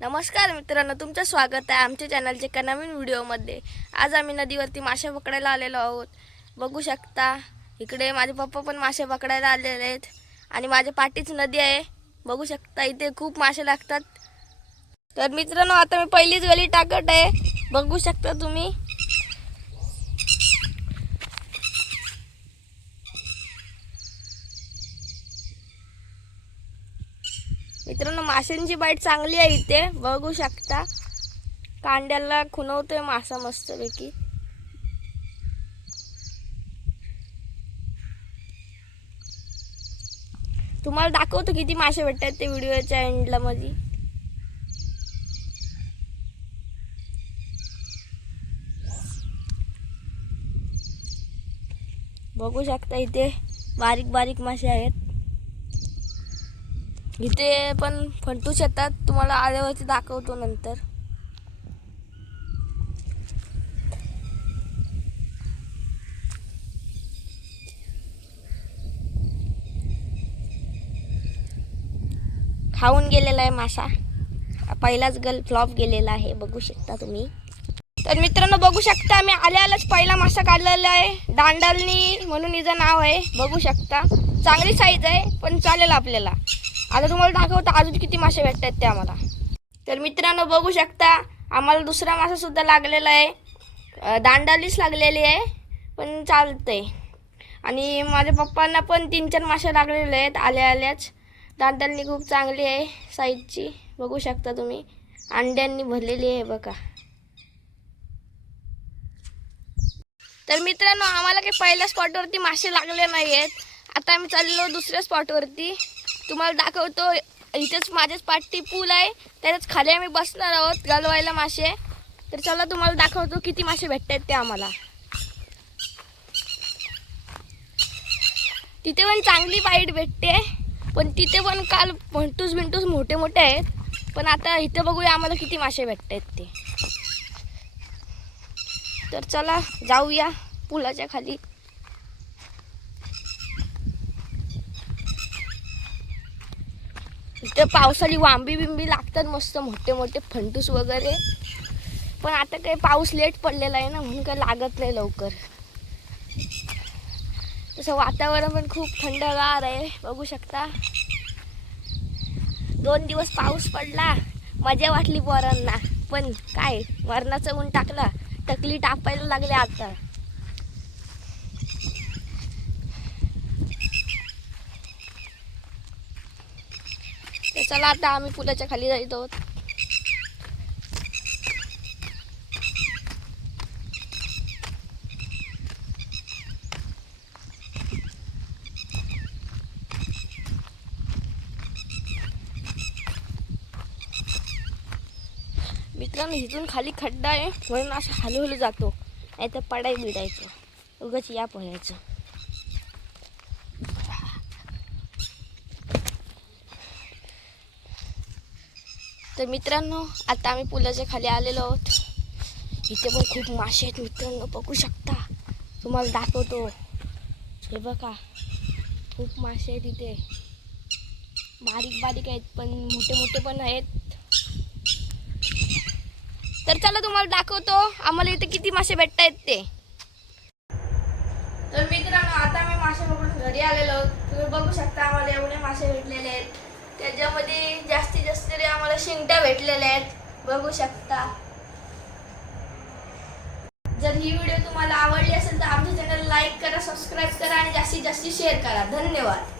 नमस्कार मित्रांनो, तुमचं स्वागत आहे आमच्या चॅनलच्या एका नवीन व्हिडिओमध्ये। आज आम्ही नदीवरती मासे पकडायला आलेलो आहोत। बघू शकता इकडे माझे पप्पा पण मासे पकडायला आलेले आहेत आणि माझ्या पाठीच नदी आहे। बघू शकता इथे खूप मासे लागतात। तर मित्रांनो, आता मी पहिलीच गली टाकत आहे, बघू शकता तुम्ही। मित्रांनो, माशांची बाईट चांगली आहे इथे, बघू शकता। कांड्याला खुणवतोय मासा मस्तपैकी। तुम्हाला दाखवतो किती मासे भेटतात ते व्हिडिओच्या एंडला मध्ये। बघू शकता इथे बारीक बारीक मासे आहेत। इथे पण फंटूस येतात, तुम्हाला आल्यावरती दाखवतो नंतर। खाऊन गेलेला आहे मासा, पहिलाच गल फ्लॉप गेलेला आहे, बघू शकता तुम्ही। तर मित्रांनो, बघू शकता आम्ही आल्यालाच पहिला मासा काढलेला आहे। दांडलनी म्हणून हिचं नाव आहे, बघू शकता। चांगली साईज आहे पण चालेल आपल्याला। आता तुम्हाला दाखवतो अजून किती मासे भेटतात ते आम्हाला। तर मित्रांनो, बघू शकता आम्हाला दुसरा मासा सुद्धा लागलेला आहे। दांडालीच लागलेली आहे पण चालते। आणि माझ्या पप्पांना पण 3-4 मासे लागलेले आहेत आल्याच। दांडाली खूप चांगली आहे साईजची, बघू शकता तुम्ही। अंड्यांनी भरलेली आहे बघा। तर मित्रांनो, आम्हाला काही पहिल्या स्पॉटवरती मासे लागले नाही आहेत। आता आम्ही चाललो दुसऱ्या स्पॉटवरती, तुम्हाला दाखवतो। इथेच माझ्याच पाठी पूल आहे, त्याच्याच खाली आम्ही बसणार आहोत घालवायला मासे। तर चला तुम्हाला दाखवतो किती मासे भेटतात ते आम्हाला। तिथे पण चांगली बाईट भेटते, पण तिथे पण काल भंटूस मोठे मोठे आहेत। पण आता इथे बघूया आम्हाला किती मासे भेटतात ते। तर चला जाऊया पुलाच्या खाली। इथे पावसाळी वांबी बिंबी लागतात मस्त, मोठे मोठे फंटूस वगैरे। पण आता काही पाऊस लेट पडलेला आहे ना, म्हणून काही लागत नाही लवकर। तसं वातावरण पण खूप थंडगार आहे, बघू शकता। 2 दिवस पाऊस पडला, मजा वाटली पोरांना। पण काय मरणाचं ऊन टाकला, टकली टापायला लागले आता। तर चला आता आम्ही पुलाच्या खाली जात आहोत। मित्रांनो, इथून खाली खड्डा आहे म्हणून असं हलू जातो, नाही तर पडाय बिडायचं, उगाच या पडायचं। तर मित्रांनो, आता आम्ही पुलाच्या खाली आलेलो आहोत। इथे पण खूप मासे आहेत मित्रांनो, बघू शकता। तुम्हाला दाखवतो, हे बघा खूप मासे आहेत इथे। बारीक बारीक आहेत पण मोठे मोठे पण आहेत। तर चला तुम्हाला दाखवतो आम्हाला इथे किती मासे भेटत आहेत ते। तर मित्रांनो, आता मी मासे पकडून घरी आलेलो आहोत। तुम्ही बघू शकता आम्हाला एवढे मासे भेटलेले आहेत। त्याच्यामध्ये जास्तीत जास्त तरी आम्हाला शिंगट्या भेटलेल्या आहेत, बघू शकता। जर ही व्हिडिओ तुम्हाला आवडली असेल तर आमच्या चॅनल लाईक करा, सबस्क्राईब करा आणि जास्तीत जास्त शेअर करा। धन्यवाद।